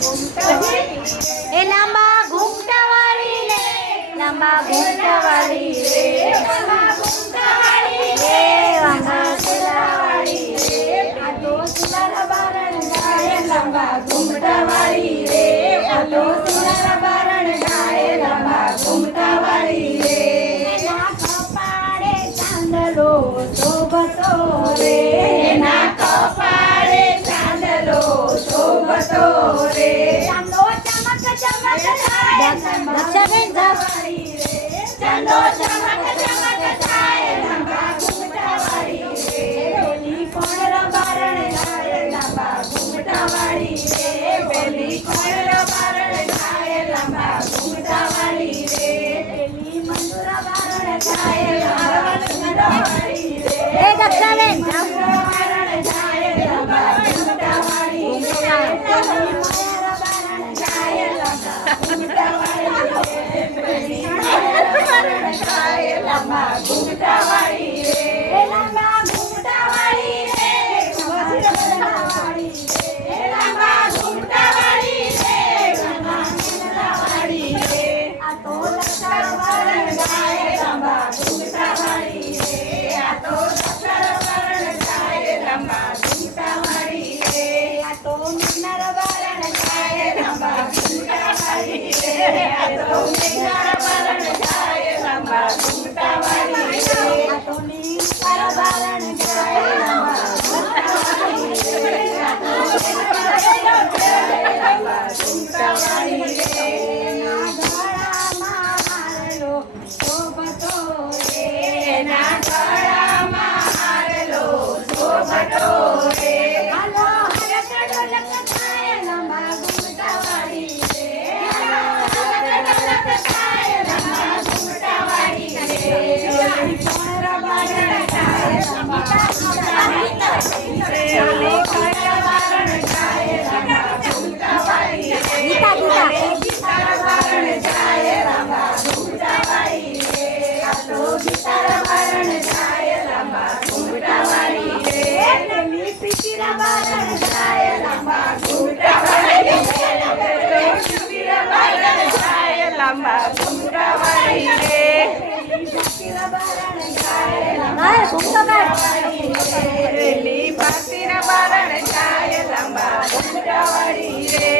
એ લાંબા ઘૂમટા વાળી રે, લાંબા ઘૂમટા વાળી રે, લાંબા ઘૂમટા વાળી રે, વાંગા ચલા વાળી રે, આ તો સુંદર બારણ ગાય લાંબા ઘૂમટા વાળી રે, આ તો સુંદર બારણ ગાય લાંબા ઘૂમટા વાળી રે, ના કપાળે ચાંદલો શોભતો રે, ના કપાળે ચાંદલો શોભતો રે, ચાંદો ચમક ચમક થાય દક્ષાબેન વાળી રે, ચાંદો ચમક ચમક થાય લાંબા ઘૂમટા વાળી રે, પેલી કોણ રબારણ ગાય લાંબા ઘૂમટા વાળી રે, પેલી કોણ રબારણ ગાય લાંબા ઘૂમટા વાળી રે, પેલી મંદુર બારણ ગાય લાંબા ઘૂમટા વાળી રે, એ દક્ષાબેન બારણ ગાય લાંબા ઘૂમટા વાળી રે, પેલી માયા રબારણ ગાય લાંબા ઘૂમટા વાળી રે, પેલી માયા રબારણ ગાય લાંબા ઘૂમટા વાળી રે, લાંબા ઘૂમટા વાળી રે, ઘૂમટા વાળી રે, લાંબા ઘૂમટા વાળી રે, ઘૂમટા વાળી રે, આ તો લક્ષણ વરણ ગાય લાંબા ઘૂમટા વાળી રે, આ તો લક્ષણ વરણ ગાય લાંબા ઘૂમટા વાળી રે, આ તો મેઘનાર વરણ ગાય લાંબા ઘૂમટા વાળી રે, આ તો મેઘનાર વરણ ગાય લાંબા ઘૂમટા વાળી રે, આ તો નીલકર વરણ ગાય લાંબા ઘૂમટા વાળી રે, આ તો નીલકર વરણ ગાય લાંબા ઘૂમટા વાળી રે, ના ગળામાં હારલો શોભતો રે, ના ગળામાં હારલો શોભતો રે, હાલો હરક ઢોલક થાય લાંબા ઘૂમટા વાળી રે, હાલો હરક ઢોલક થાય લાંબા ઘૂમટા વાળી રે, પેલી કોણ રબારણ ગાય લાંબા ઘૂમટા વાળી રે, પેલી કોણ રબારણ ગાય લાંબા ઘૂમટા વાળી રે, પેલી ગીતા રબારણ ગાય લાંબા ઘૂમટા વાળી રે, આ તો ગીતા રબારણ ગાય લાંબા ઘૂમટા વાળી રે, પેલી પીકી રબારણ ગાય લાંબા ઘૂમટા વાળી રે, પેલી પીકી રબારણ ગાય લાંબા ઘૂમટા વાળી રે, પેલી પીકી રબારણ ગાય લાંબા ઘૂમટા વાળી રે, પેલી પાકી રબારણ ગાય લાંબા ઘૂમટા વાળી રે,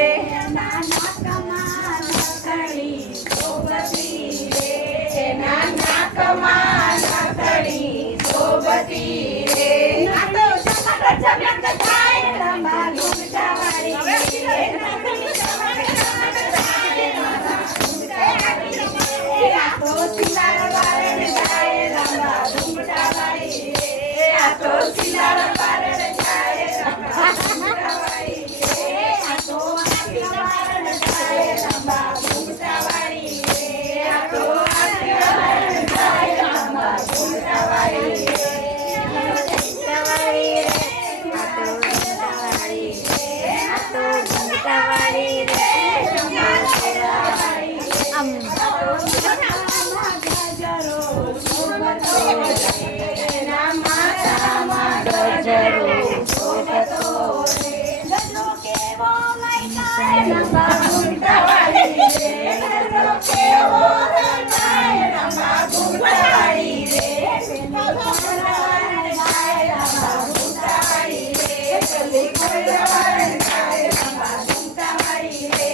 નાના કમાન નખડી શોભતી રે, નાના કમાન નખડી શોભતી રે, આ તો ચમક ચમક થાય લાંબા ઘૂમટા વાળી રે, નાની ચમક ચમક થાય લાંબા ઘૂમટા વાળી રે, આ તો સિંગાર બારણ ગાય લાંબા ઘૂમટા વાળી રે, આ તો સિંગાર બારણ ગાય લાંબા ઘૂમટા વાળી રે, આ તો આરતી બારણ ગાય લાંબા ઘૂમટા વાળી રે, આ તો આરતી બારણ ગાય લાંબા ઘૂમટા વાળી રે, ઘૂમટા વાળી રે, આ તો ઘૂમટા વાળી રે, આ તો ઘૂમટા વાળી રે, ઘૂમટા વાળી રે, ગજરો શોભતો રે, એના માથામાં ગજરો શોભતો રે, ગજરો કેવો લઈકાય લાંબા ઘૂમટા વાળી રે, ગજરો કેવો લઈકાય લાંબા ઘૂમટા વાળી રે, પેલી કોણ રબારણ ગાય લાંબા ઘૂમટા વાળી રે, પેલી કોણ રબારણ ગાય લાંબા ઘૂમટા વાળી રે,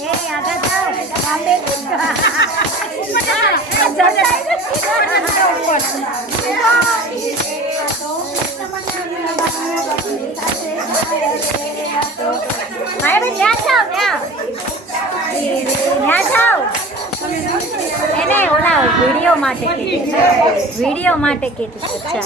એ આગળ જાઓ ગામે વિડીયો માટે કીધું, વિડીયો માટે કીધું. અચ્છા.